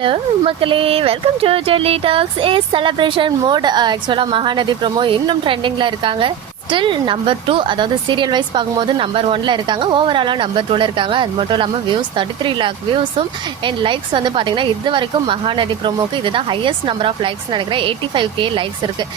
Hello மக்களே, welcome to jelly talks. Celebration mode. ஆக்சுவலாக Mahanadi promo இன்னும் ட்ரெண்டிங்கில் இருக்காங்க. ஸ்டில் நம்பர் 2, அதாவது சீரியல் வைஸ் பார்க்கும்போது நம்பர் 1ல் இருக்காங்க, ஓவராலாக நம்பர் 2ல் இருக்காங்க. அது மட்டும் இல்லாமல் வியூஸ் 33 lakh வியூஸும் அண்ட் லைக்ஸ் வந்து பார்த்தீங்கன்னா இது வரைக்கும் மகாநதி ப்ரோமோக்கு இதுதான் ஹையஸ்ட் நம்பர் ஆஃப் லைக்ஸ் நினைக்கிறேன். 85K லைக்ஸ் இருக்குது.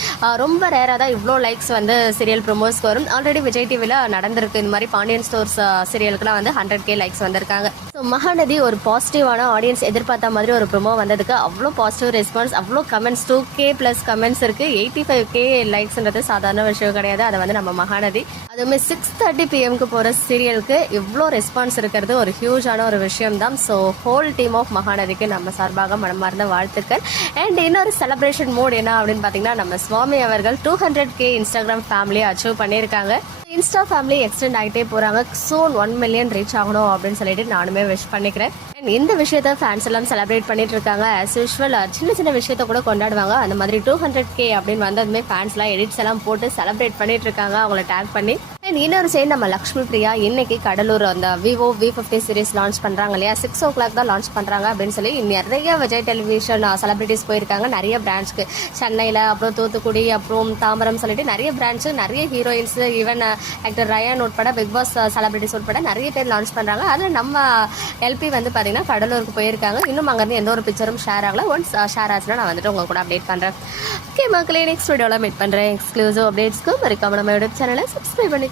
ரொம்ப ரேராக தான் இவ்வளோ லைக்ஸ் வந்து சீரியல் ப்ரோமோஸ்க்கு வரும். ஆல்ரெடி விஜய் டிவியில் நடந்திருக்கு இந்த மாதிரி. பாண்டியன் ஸ்டோர்ஸ் சீரியலுக்குலாம் வந்து 100K லைக்ஸ் வந்திருக்காங்க. ஸோ மகாநதி ஒரு பாசிட்டிவான ஆடியன்ஸ் எதிர்பார்த்த மாதிரி ஒரு ப்ரோமோ வந்ததுக்கு அவ்வளோ பாசிட்டிவ் ரெஸ்பான்ஸ், அவ்வளோ கமெண்ட்ஸ், 2K+ கமெண்ட்ஸ் இருக்குது. 85K லைக்ஸ்ன்றது சாதாரண விஷயம் கிடையாது. அதை வந்து நம்ம மகாநதி அதுவுமே 6:30 PM போகிற சீரியலுக்கு இவ்வளோ ரெஸ்பான்ஸ் இருக்கிறது ஒரு ஹியூஜான ஒரு விஷயம் தான். ஸோ ஹோல் டீம் ஆஃப் மகாநதிக்கு நம்ம சார்பாக மனமார்ந்த வாழ்த்துக்கள். அண்ட் இன்னொரு செலிப்ரேஷன் மோட் என்ன அப்படின்னு பார்த்தீங்கன்னா, நம்ம சுவாமி அவர்கள் 200K இன்ஸ்டாகிராம் ஃபேமிலியை அச்சீவ் பண்ணியிருக்காங்க. இன்ஸ்டா ஃபேமிலி எக்ஸ்டெண்ட் ஆகிட்டே போகிறாங்க. சூன் 1 million ரீச் ஆகணும் அப்படின்னு சொல்லிட்டு நானுமே விஷ் பண்ணிக்கிறேன். அண்ட் இந்த விஷயத்த ஃபேன்ஸ் எல்லாம் செலிப்ரேட் பண்ணிட்டு இருக்காங்க. ஆஸ் யூஷுவல் சின்ன சின்ன விஷயத்த கூட கொண்டாடுவாங்க. அந்த மாதிரி 200K அப்படின்னு வந்ததுமே ஃபேன்ஸ்லாம் எடிட்ஸ் எல்லாம் போட்டு செலிப்ரேட் பண்ணிட்டு இருக்காங்க, அவங்கள டேக் பண்ணி. அண்ட் இன்னொரு சைடு நம்ம லக்ஷ்மி பிரியா இன்னைக்கு கடலூர் அந்த விவோ V50 சீரிஸ் லான்ச் பண்ணுறாங்க இல்லையா, 6 o'clock தான் லான்ச் பண்ணுறாங்க அப்படின்னு சொல்லி நிறைய விஜய் டெலிவிஷன் செலிபிரிட்டிஸ் போயிருக்காங்க நிறைய பிரான்ச்சுக்கு. சென்னையில், அப்புறம் தூத்துக்குடி, அப்புறம் தாம்பரம் சொல்லிட்டு நிறைய பிரான்ச்சு, நிறைய ஹீரோயின்ஸ், ஈவன் ஆக்டர் ரயான் உட்பட, பிக் பாஸ் செலிபிரிட்டிஸ் உட்பட நிறைய பேர் லான்ச் பண்ணுறாங்க. அதில் நம்ம எல்பி வந்து பார்த்தீங்கன்னா கடலூருக்கு போயிருக்காங்க. இன்னும் அங்கேருந்து எந்த ஒரு பிக்சரும் ஷேர் ஆகல. ஒன்ஸ் ஷேர் ஆச்சுன்னா நான் வந்துட்டு உங்க கூட அப்டேட் பண்ணுறேன். ஓகே மக்களே, நெக்ஸ்ட் வீடியோவில் மீட் பண்ணுறேன். எக்ஸ்க்ளூசிவ் அப்டேட்ஸ்க்கு மறக்காம நம்ம யூடியூப் சேனலை சப்ஸ்கிரைப் பண்ணி